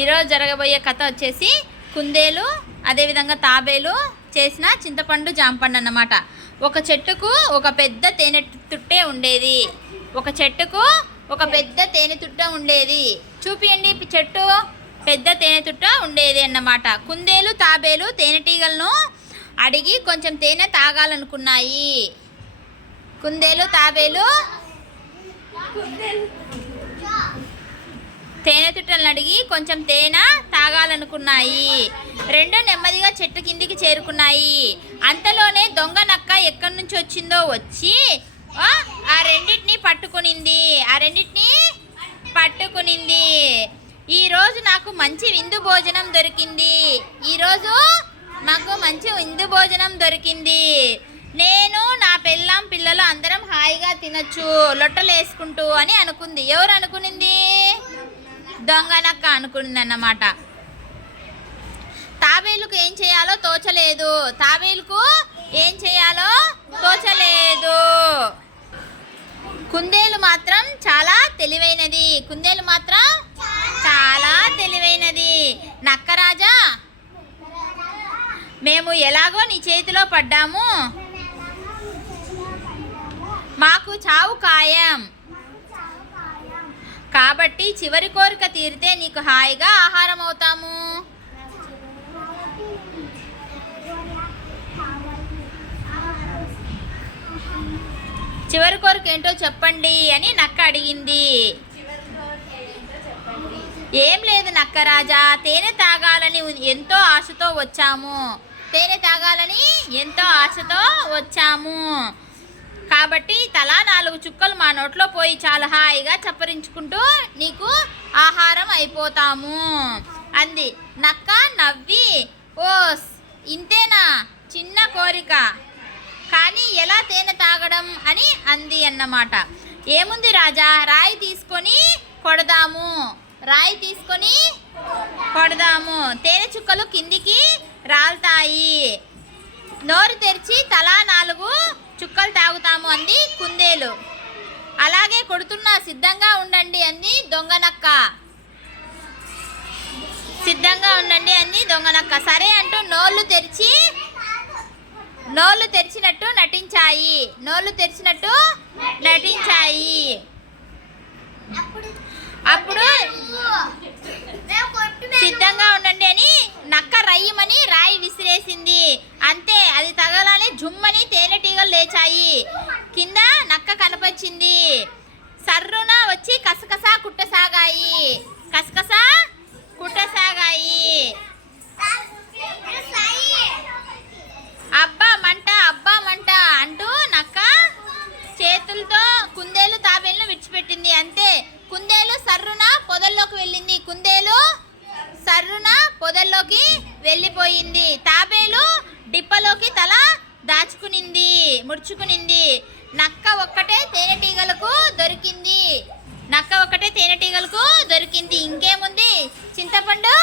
ఈరోజు జరగబోయే కథ వచ్చేసి కుందేలు అదేవిధంగా తాబేలు చేసిన చింతపండు జాంపండు అన్నమాట. ఒక చెట్టుకు ఒక పెద్ద తేనె తుట్టే ఉండేది. ఒక చెట్టుకు ఒక పెద్ద తేనె తుట్ట ఉండేది. చూపియండి, చెట్టు పెద్ద తేనె తుట్ట ఉండేది అన్నమాట. కుందేలు తాబేలు తేనెటీగలను అడిగి కొంచెం తేనె తాగాలనుకున్నాయి. కుందేలు తాబేలు తేనె తుట్టలను అడిగి కొంచెం తేనె తాగాలనుకున్నాయి. రెండు నెమ్మదిగా చెట్టు కిందికి చేరుకున్నాయి. అంతలోనే దొంగ నక్క ఎక్కడి నుంచి వచ్చిందో వచ్చి ఆ రెండింటిని పట్టుకునింది. ఈరోజు నాకు మంచి విందు భోజనం దొరికింది. నేను నా పెళ్ళాం పిల్లలు అందరం హాయిగా తినచ్చు, లొట్టలేసుకుంటూ అని అనుకుంది. ఎవరు అనుకునింది? దొంగ నక్క అనుకుంది అన్నమాట. తాబేలుకు ఏం చేయాలో తోచలేదు. కుందేలు మాత్రం చాలా తెలివైనది. నక్కరాజా, మేము ఎలాగో నీ చేతిలో పడ్డాము, మాకు చావు ఖాయం. కాబట్టి చివరి కోరిక తీరితే నీకు హాయిగా ఆహారం అవుతాము. చివరి కోరిక ఏంటో చెప్పండి అని నక్క అడిగింది. ఏం లేదు నక్కరాజా, తేనె తాగాలని ఎంతో ఆశతో వచ్చాము. కాబట్టి తలా 4 చుక్కలు మా నోట్లో పోయి చాలా హాయిగా చప్పరించుకుంటూ నీకు ఆహారం అయిపోతాము అంది. నక్క నవ్వి, ఓస్ ఇంతేనా, చిన్న కోరిక, కానీ ఎలా తేనె తాగడం అని అంది అన్నమాట. ఏముంది రాజా, రాయి తీసుకొని కొడదాము, తేనె చుక్కలు కిందికి రాల్తాయి. నోరు తెరిచి తలా 4 చుక్కలు తాగుతాము అంది కుందేలు. అలాగే కొడుతున్నా, సిద్ధంగా ఉండండి అంది దొంగ నక్క. సరే అంటూ నోళ్ళు తెరిచినట్టు నటించాయి. అప్పుడు సిద్ధంగా ఉండండి అని నక్క రయ్యమని రాయి విసిరేసింది. అంతే, అది తగలానే జుమ్మని తేనెటీగలు లేచాయి. కింద నక్క కనపచ్చింది. సర్రున వచ్చి కసకసా కుట్టసాగాయి. అబ్బా మంట అంటూ నక్క చేతులతో కుందేలు తాబేలును విడిచిపెట్టింది. అంతే, కుందేలు సర్రున పొదల్లోకి వెళ్ళిపోయింది. తాబేలు డిప్పలోకి తల ముడుచుకునింది. నక్క ఒక్కటే తేనెటీగలకు దొరికింది. ఇంకేముంది, చింతపండు